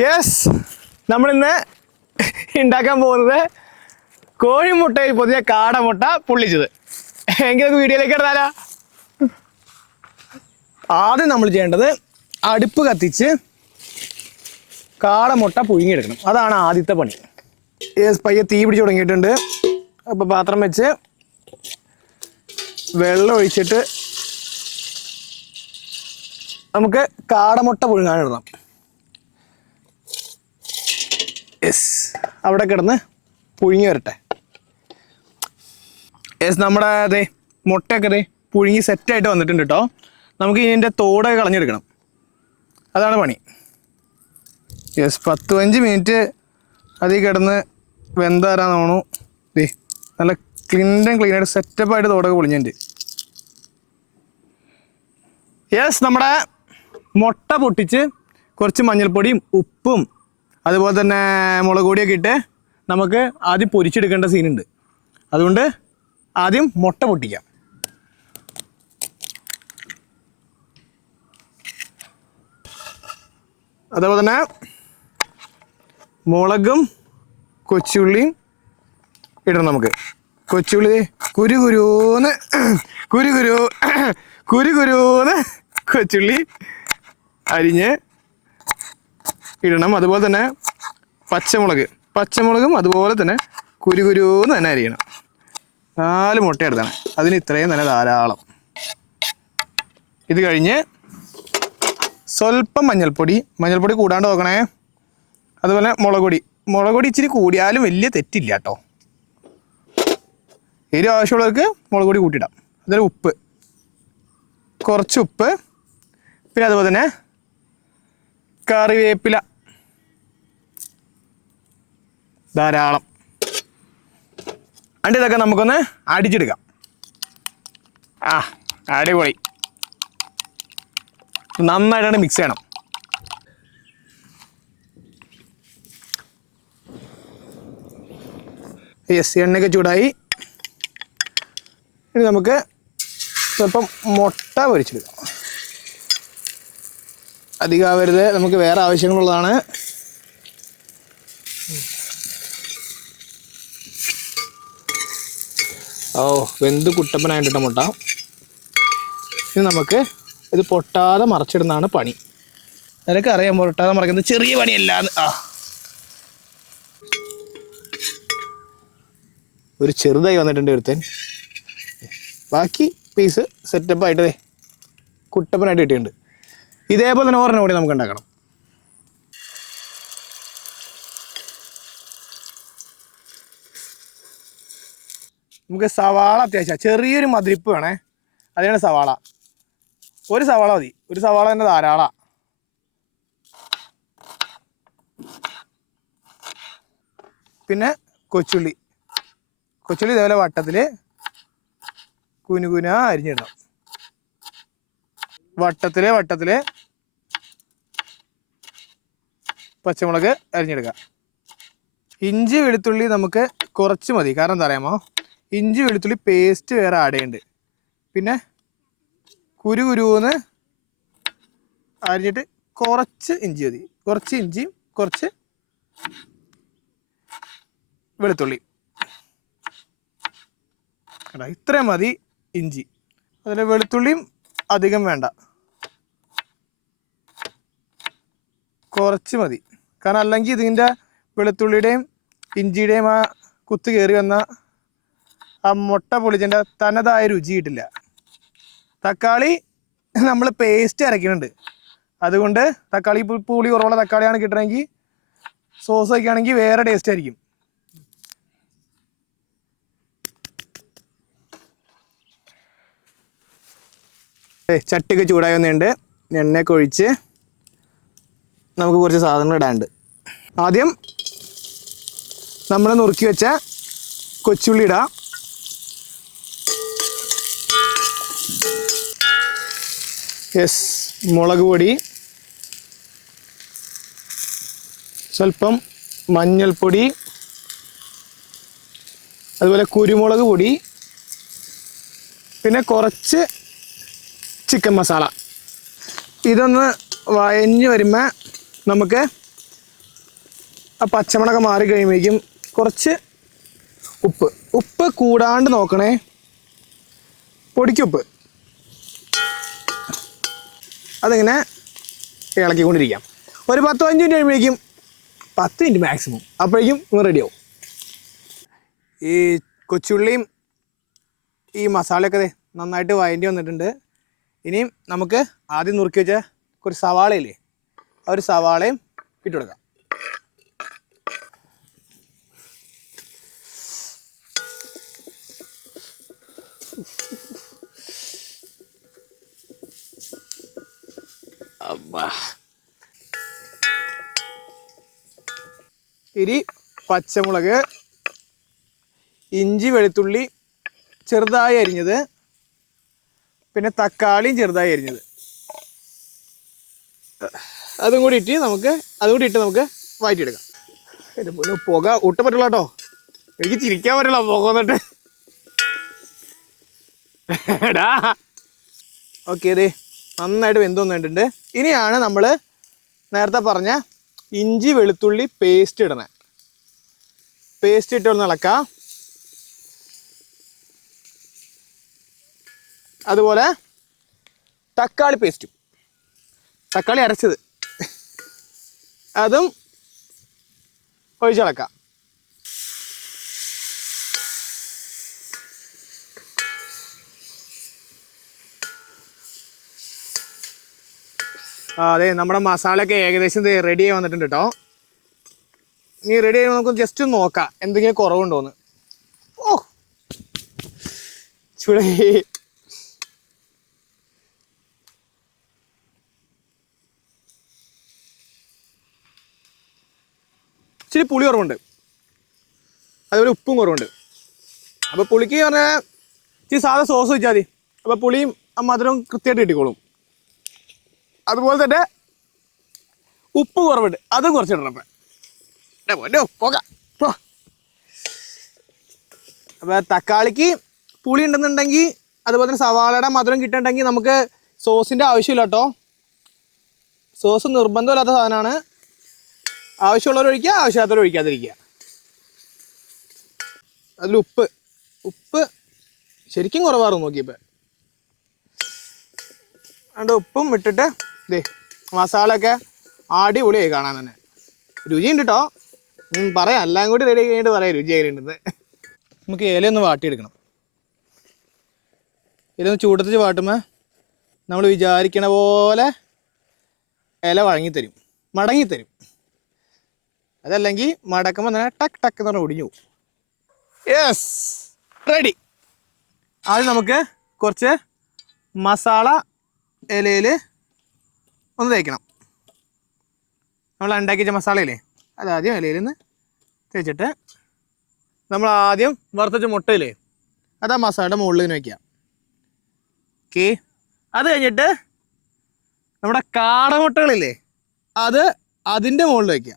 Yes, നമ്മളിന്ന് ഉണ്ടാക്കാൻ പോകുന്നത് കോഴിമുട്ടയിൽ പുതിയ കാടമുട്ട പൊള്ളിച്ചത്. എങ്കിൽ വീഡിയോയിലേക്ക് എടുത്താലോ. ആദ്യം നമ്മൾ ചെയ്യേണ്ടത് അടുപ്പ് കത്തിച്ച് കാടമുട്ട പുഴുങ്ങിയെടുക്കണം. അതാണ് ആദ്യത്തെ പണി. യെസ്, പയ്യെ തീ പിടിച്ച് തുടങ്ങിയിട്ടുണ്ട്. അപ്പോൾ പാത്രം വെച്ച് വെള്ളം ഒഴിച്ചിട്ട് നമുക്ക് കാടമുട്ട പുഴുങ്ങാനിടണം. യെസ്, അവിടെ കിടന്ന് പുഴുങ്ങി വരട്ടെ. യെസ്, നമ്മുടെ അതെ മുട്ടയൊക്കെ അതെ പുഴുങ്ങി സെറ്റായിട്ട് വന്നിട്ടുണ്ട് കേട്ടോ. നമുക്ക് ഇതിൻ്റെ തോടൊക്കെ കളഞ്ഞെടുക്കണം, അതാണ് പണി. യെസ്, 10-15 മിനിറ്റ് അതിൽ കിടന്ന് വെന്താരാന്ന് തോന്നുന്നു. ദേ നല്ല ക്ലീനായിട്ട് സെറ്റപ്പായിട്ട് തോടൊക്കെ പൊളിഞ്ഞിട്ടുണ്ട്. യെസ്, നമ്മുടെ മുട്ട പൊട്ടിച്ച് കുറച്ച് മഞ്ഞൾപ്പൊടിയും ഉപ്പും അതുപോലെ തന്നെ മുളക് പൊടിയൊക്കെ ഇട്ട് നമുക്ക് ആദ്യം പൊരിച്ചെടുക്കേണ്ട സീനുണ്ട്. അതുകൊണ്ട് ആദ്യം മുട്ട പൊട്ടിക്കാം. അതേപോലെ തന്നെ മുളകും കൊച്ചുള്ളിയും ഇടണം. നമുക്ക് കൊച്ചുള്ളി കുരുകുരുന്ന് കൊച്ചുള്ളി അരിഞ്ഞ് ഇടണം. അതുപോലെ തന്നെ പച്ചമുളകും അതുപോലെ തന്നെ കുരുകുരുന്ന് തന്നെ അരിയണം. 4 മുട്ട എടുത്താണ്, അതിന് ഇത്രയും തന്നെ ധാരാളം. ഇത് കഴിഞ്ഞ് സ്വല്പം മഞ്ഞൾപ്പൊടി കൂടാണ്ട് നോക്കണേ. അതുപോലെ മുളക് പൊടി ഇച്ചിരി കൂടിയാലും വലിയ തെറ്റില്ല കേട്ടോ. എരി ആവശ്യമുള്ളവർക്ക് മുളക് പൊടി കൂട്ടിയിടാം. അതുപോലെ കുറച്ച് ഉപ്പ്, പിന്നെ അതുപോലെ തന്നെ കറിവേപ്പില ധാരാളം. അണ്ട് ഇതൊക്കെ നമുക്കൊന്ന് അടിച്ചെടുക്കാം. അടിപൊളി. നന്നായിട്ടാണ് മിക്സ് ചെയ്യണം. യെസ്, എണ്ണയൊക്കെ ചൂടായി. ഇനി നമുക്ക് സ്വല്പം മുട്ട പൊരിച്ചെടുക്കാം. അധികമാവരുത്, നമുക്ക് വേറെ ആവശ്യങ്ങളുള്ളതാണ്. വെന്ത് കുട്ടപ്പനായിട്ടിട്ട മുട്ട. ഇനി നമുക്ക് ഇത് പൊട്ടാതെ മറച്ചിടുന്നതാണ് പണി. നിനക്ക് അറിയാം പൊട്ടാതെ മറക്കുന്നത് ചെറിയ പണിയല്ലാന്ന്. ഒരു ചെറുതായി വന്നിട്ടുണ്ട് ഒരുത്തൻ. ബാക്കി പീസ് സെറ്റപ്പായിട്ട് കുട്ടപ്പനായിട്ട് കിട്ടിയിട്ടുണ്ട്. ഇതേപോലെ തന്നെ ഓർമ്മ കൂടി നമുക്ക് ഉണ്ടാക്കണം. നമുക്ക് സവാള അത്യാവശ്യം ചെറിയൊരു മതിരിപ്പ് വേണേ, അതിനാണ് സവാള. ഒരു സവാള മതി, ഒരു സവാള തന്നെ ധാരാളം. പിന്നെ കൊച്ചുള്ളി ഇതേപോലെ വട്ടത്തിൽ കുനുകുന അരിഞ്ഞിടണം. വട്ടത്തിൽ പച്ചമുളക് അരിഞ്ഞെടുക്കുക. ഇഞ്ചി വെളുത്തുള്ളി നമുക്ക് കുറച്ച് മതി. കാരണം എന്താ അറിയാമോ, ഇഞ്ചി വെളുത്തുള്ളി പേസ്റ്റ് വേറെ ആഡ് ചെയ്യുന്നുണ്ട്. പിന്നെ കുരുന്ന് അരിഞ്ഞിട്ട് കുറച്ച് ഇഞ്ചി മതി. കുറച്ച് ഇഞ്ചിയും കുറച്ച് വെളുത്തുള്ളി. ഇത്രയും മതി ഇഞ്ചി. അതിൽ വെളുത്തുള്ളിയും അധികം വേണ്ട, കുറച്ച് മതി. കാരണം അല്ലെങ്കിൽ ഇതിൻ്റെ വെളുത്തുള്ളിയുടെയും ഇഞ്ചിയുടെയും ആ കുത്ത് കയറി വന്ന ആ മുട്ട പൊളിച്ചതിൻ്റെ തനതായ രുചി കിട്ടില്ല. തക്കാളി നമ്മൾ പേസ്റ്റ് അരയ്ക്കുന്നുണ്ട്. അതുകൊണ്ട് തക്കാളി പുളി കുറവുള്ള തക്കാളിയാണ് കിട്ടണമെങ്കിൽ സോസ് വയ്ക്കുകയാണെങ്കിൽ വേറെ ടേസ്റ്റ് ആയിരിക്കും. ചട്ടിയൊക്കെ ചൂടായി വന്നിട്ടുണ്ട്. എണ്ണയൊക്കെ ഒഴിച്ച് നമുക്ക് കുറച്ച് സാധനങ്ങൾ ഇടാനുണ്ട്. ആദ്യം നമ്മൾ നുറുക്കി വെച്ച കൊച്ചുള്ളി ഇടാം. യെസ്, മുളക് പൊടി, സ്വല്പം മഞ്ഞൾപ്പൊടി, അതുപോലെ കുരുമുളക് പൊടി, പിന്നെ കുറച്ച് ചിക്കൻ മസാല. ഇതൊന്ന് വഴഞ്ഞ് വരുമ്പോൾ നമുക്ക് ആ പച്ചമണൊക്കെ മാറി കഴിയുമ്പോഴേക്കും കുറച്ച് ഉപ്പ് കൂടാണ്ട് നോക്കണേ. പൊടിക്കുപ്പ് അതിങ്ങനെ ഇളക്കിക്കൊണ്ടിരിക്കാം. ഒരു 10-15 മിനിറ്റ് കഴിയുമ്പോഴേക്കും, 10 മിനിറ്റ് മാക്സിമം, അപ്പോഴേക്കും റെഡിയാവും. ഈ കൊച്ചുള്ളിയും ഈ മസാലയൊക്കെ നന്നായിട്ട് വഴണ്ടി വന്നിട്ടുണ്ട്. ഇനിയും നമുക്ക് ആദ്യം നുറുക്കി വെച്ച കുറച്ച് സവാളയില്ലേ, ആ ഒരു സവാളയും ഇട്ട് കൊടുക്കാം. ഇനി പച്ചമുളക്, ഇഞ്ചി വെളുത്തുള്ളി ചെറുതായി അരിഞ്ഞത്, പിന്നെ തക്കാളിയും ചെറുതായി അരിഞ്ഞത്, അതും കൂടി ഇട്ട് നമുക്ക് വഴറ്റിയെടുക്കാം. പിന്നെ പുക ഒട്ടും പറ്റുള്ള കേട്ടോ, എനിക്ക് ചിരിക്കാൻ പറ്റില്ല പുക വന്നിട്ട്. എടാ ഓക്കെ, ഇത് നന്നായിട്ട് വെന്തൊന്നിട്ടുണ്ട്. ഇനിയാണ് നമ്മൾ നേരത്തെ പറഞ്ഞ ഇഞ്ചി വെളുത്തുള്ളി പേസ്റ്റ് ഇടണേ. പേസ്റ്റ് ഇട്ടൊന്ന് ഇളക്കാം. അതുപോലെ തക്കാളി പേസ്റ്റും, തക്കാളി അരച്ചത്, അതും ഒഴിച്ചിളക്കാം. അതെ, നമ്മുടെ മസാലയൊക്കെ ഏകദേശം റെഡി ആയി വന്നിട്ടുണ്ട് കേട്ടോ. ഇനി റെഡി ആയി നമുക്ക് ജസ്റ്റ് ഒന്ന് നോക്കാം എന്തെങ്കിലും കുറവുണ്ടോന്ന്. ഓ ചൂടേ, ഇച്ചിരി പുളി കുറവുണ്ട്, അതുപോലെ ഉപ്പും കുറവുണ്ട്. അപ്പോൾ പുളിക്ക് പറഞ്ഞാൽ ഇച്ചിരി സാധാ സോസ് വെച്ചാൽ മതി. അപ്പോൾ പുളിയും മധുരവും കൃത്യമായിട്ട് കിട്ടിക്കോളും. അതുപോലെ തന്നെ ഉപ്പ് കുറവുണ്ട്, അതും കുറച്ചിടണം. പോകാം. അപ്പോൾ തക്കാളിക്ക് പുളി ഉണ്ടെന്നുണ്ടെങ്കിൽ, അതുപോലെ തന്നെ സവാളയുടെ മധുരം കിട്ടുന്നുണ്ടെങ്കിൽ നമുക്ക് സോസിൻ്റെ ആവശ്യമില്ല കേട്ടോ. സോസ് നിർബന്ധമില്ലാത്ത സാധനമാണ്. ആവശ്യമുള്ളവർ ഒഴിക്കുക, ആവശ്യമില്ലാത്തവർ ഒഴിക്കാതിരിക്കുക. അതിൽ ഉപ്പ് ശരിക്കും കുറവാറും നോക്കിയപ്പോൾ. അതുകൊണ്ട് ഉപ്പും ഇട്ടിട്ട് ഇതേ മസാലയൊക്കെ അടിപൊളിയായി കാണാൻ തന്നെ. രുചിയുണ്ട് കേട്ടോ, പറയാം. എല്ലാം കൂടി റെഡി കഴിഞ്ഞിട്ട് പറയാം രുചി ആയിട്ടുണ്ടെന്ന്. നമുക്ക് ഇലയൊന്ന് വാട്ടിയെടുക്കണം. ഇലയൊന്ന് ചൂടത്തിച്ച് വാട്ടുമ്പോൾ നമ്മൾ വിചാരിക്കണ പോലെ ഇല മടങ്ങിത്തരും. അതല്ലെങ്കിൽ മടക്കുമ്പോൾ തന്നെ ടക്ക് ടക്ക് എന്ന് പറഞ്ഞാൽ ഒടിഞ്ഞു പോകും. Yes, ready. ആദ്യം നമുക്ക് കുറച്ച് മസാല ഇലയിൽ ഒന്ന് തേക്കണം. നമ്മൾ ഉണ്ടാക്കി വെച്ച മസാലയില്ലേ, അതാദ്യം ഇലയിൽ നിന്ന് തേച്ചിട്ട് നമ്മൾ ആദ്യം വറുത്തച്ച മുട്ടയില്ലേ, അത് ആ മസാലയുടെ മുകളിൽ നിന്ന് വയ്ക്കുക. ഓക്കെ, അത് കഴിഞ്ഞിട്ട് നമ്മുടെ കാടമുട്ടകളില്ലേ, അത് അതിൻ്റെ മുകളിൽ വയ്ക്കുക.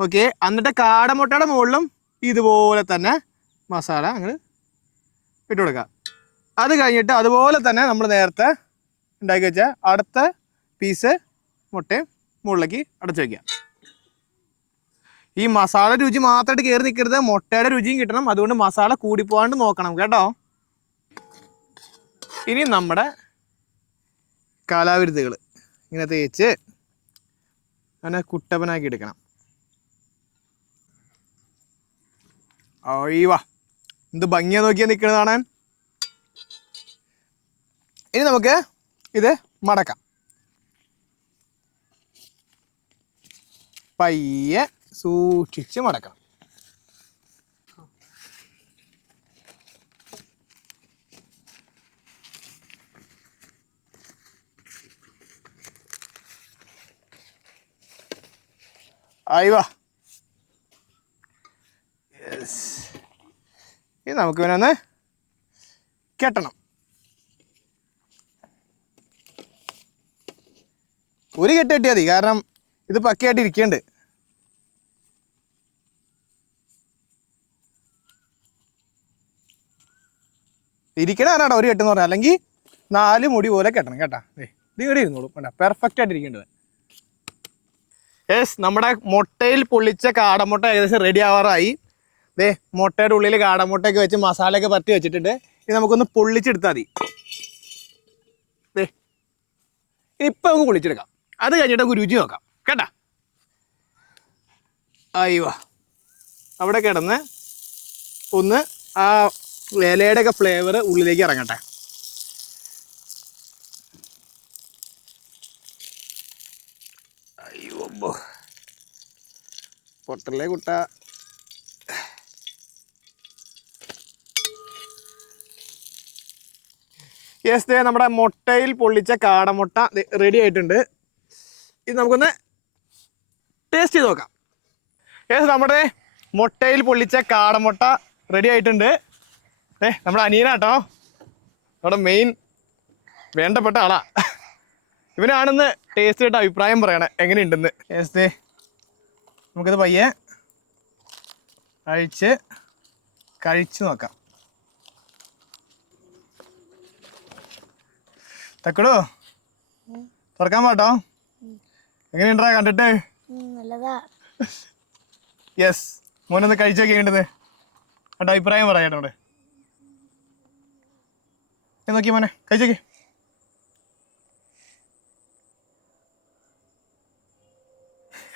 ഓക്കെ, എന്നിട്ട് കാടമുട്ടയുടെ മുകളിലും ഇതുപോലെ തന്നെ മസാല അങ്ങ് ഇട്ട് കൊടുക്കുക. അത് കഴിഞ്ഞിട്ട് അതുപോലെ തന്നെ നമ്മൾ നേരത്തെ ഉണ്ടാക്കി വെച്ച അടുത്ത പീസ് മുട്ടയും മുകളിലേക്ക് അടച്ചു വയ്ക്കുക. ഈ മസാല രുചി മാത്രമായിട്ട് കയറി നിൽക്കരുത്, മുട്ടയുടെ രുചിയും കിട്ടണം. അതുകൊണ്ട് മസാല കൂടിപ്പോകാണ്ട് നോക്കണം കേട്ടോ. ഇനി നമ്മുടെ കാലാവിരുത്തുകൾ ഇങ്ങനെ തേച്ച് അങ്ങനെ കുട്ടപ്പനാക്കി എടുക്കണം. അയ്യവാ, എന്ത് ഭംഗിയാ നോക്കിയാൽ നിൽക്കുന്നതാണ്. ഇനി നമുക്ക് ഇത് മടക്കാം. പയ്യെ സൂക്ഷിച്ച് മടക്കണം. അയ്യവാ, യെസ്. ഇനി നമുക്ക് ഇവനൊന്ന് കെട്ടണം. ഒരു കെട്ട് കെട്ടിയാൽ മതി, കാരണം ഇത് പക്കയായിട്ട് ഇരിക്കേണ്ട. ഇരിക്കണാണോ ഒരു കെട്ടെന്ന് പറഞ്ഞാൽ, അല്ലെങ്കിൽ 4 മുടി പോലെ കെട്ടണം കേട്ടാ. ഇത് ഇവിടെ ഇരുന്നോളും, വേണ്ട പെർഫെക്റ്റ് ആയിട്ട് ഇരിക്കേണ്ടത്. യെസ്, നമ്മുടെ മുട്ടയിൽ പൊള്ളിച്ച കാടമുട്ട ഏകദേശം റെഡി ആവാറായി. ദേ മുട്ടയുടെ ഉള്ളിൽ കാടമുട്ടയൊക്കെ വെച്ച് മസാലയൊക്കെ പറ്റി വെച്ചിട്ടുണ്ട്. ഇനി നമുക്കൊന്ന് പൊള്ളിച്ചെടുത്താൽ മതി. ദേ ഇപ്പം നമുക്ക് പൊള്ളിച്ചെടുക്കാം. അത് കഴിഞ്ഞിട്ട് നമുക്ക് രുചി നോക്കാം കേട്ടാ. അയ്യോ, അവിടെ കിടന്ന് ഒന്ന് ആ ഇലയുടെ ഒക്കെ ഫ്ലേവർ ഉള്ളിലേക്ക് ഇറങ്ങട്ടെ. അയ്യോ പൊട്ടല്ലേ കുട്ട. യെസ്, ദേ നമ്മുടെ മുട്ടയിൽ പൊള്ളിച്ച കാടമുട്ട റെഡി ആയിട്ടുണ്ട്. ഇത് നമുക്കൊന്ന് ടേസ്റ്റ് ചെയ്ത് നോക്കാം. യെസ്, നമ്മുടെ മുട്ടയിൽ പൊള്ളിച്ച കാടമുട്ട റെഡി ആയിട്ടുണ്ട്. നമ്മുടെ അനിയനാട്ടോ, നമ്മുടെ മെയിൻ വേണ്ടപ്പെട്ട ആളാ. ഇവനാണെന്ന് ടേസ്റ്റ് ചെയ്തിട്ട് അഭിപ്രായം പറയണേ എങ്ങനെയുണ്ടെന്ന്. യെസ്, ദേ നമുക്കിത് പയ്യെ കഴിച്ച് നോക്കാം. തക്കടോ തുറക്കാൻ പാട്ടോ? എങ്ങനെയുണ്ടാ കണ്ടിട്ട്? യെസ്, മോനൊന്ന് കഴിച്ചു നോക്കിയേണ്ടത് കേട്ടോ, അഭിപ്രായം പറയാട്ടോ. നോക്കി മോനെ കഴിച്ചോക്കി.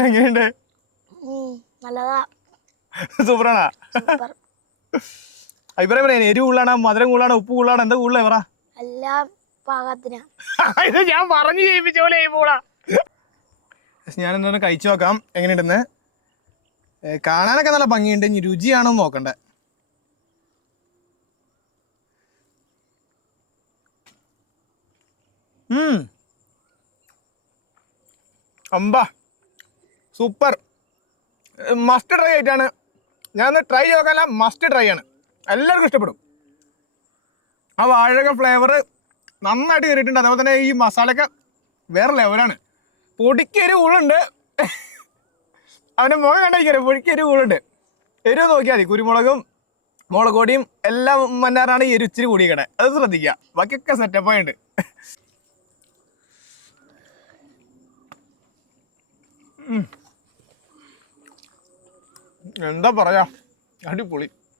എങ്ങനെയുണ്ട്? സൂപ്പറാണാ? അഭിപ്രായം പറയാ. എരിവ് കൂടുതലാണോ, മധുരം കൂടുതലാണോ, ഉപ്പ് കൂടുതലാണോ, എന്താ കൂടുതലേ പറ? ഇത് ഞാൻ പറഞ്ഞു ചെയ്യിപ്പിച്ച പോലെ ചെയ്യുമ്പോളാ. ഞാൻ എന്തായാലും കഴിച്ചു നോക്കാം എങ്ങനെയുണ്ടെന്ന്. കാണാനൊക്കെ നല്ല ഭംഗിയുണ്ട്, ഇനി രുചിയാണോ നോക്കണ്ടേ. അമ്പാ സൂപ്പർ, മസ്റ്റ് ട്രൈ ആയിട്ടാണ്. ഞാനൊന്ന് ട്രൈ ചെയ്ത് നോക്കാനല്ല, മസ്റ്റ് ട്രൈ ആണ്. എല്ലാവർക്കും ഇഷ്ടപ്പെടും. ആ വാഴക ഫ്ലേവർ നന്നായിട്ട് കയറിയിട്ടുണ്ട്. അതേപോലെ തന്നെ ഈ മസാലയൊക്കെ വേറെ ലെവലാണ്. പൊടിക്ക് എരിവ് കൂടുതലുണ്ട്. അവൻ്റെ മുഖം കണ്ടിരിക്കരുത്, പൊടിക്ക് എരിവ് കൂടുതലുണ്ട്. എരിവ് നോക്കിയാൽ മതി. കുരുമുളകും മുളക് പൊടിയും എല്ലാം മന്നാറാണ് ഈ എരിച്ചിരി കൂടിയിക്കണേ, അത് ശ്രദ്ധിക്കുക. ബാക്കിയൊക്കെ സെറ്റപ്പായുണ്ട്. എന്താ പറയാ, അടിപൊളി.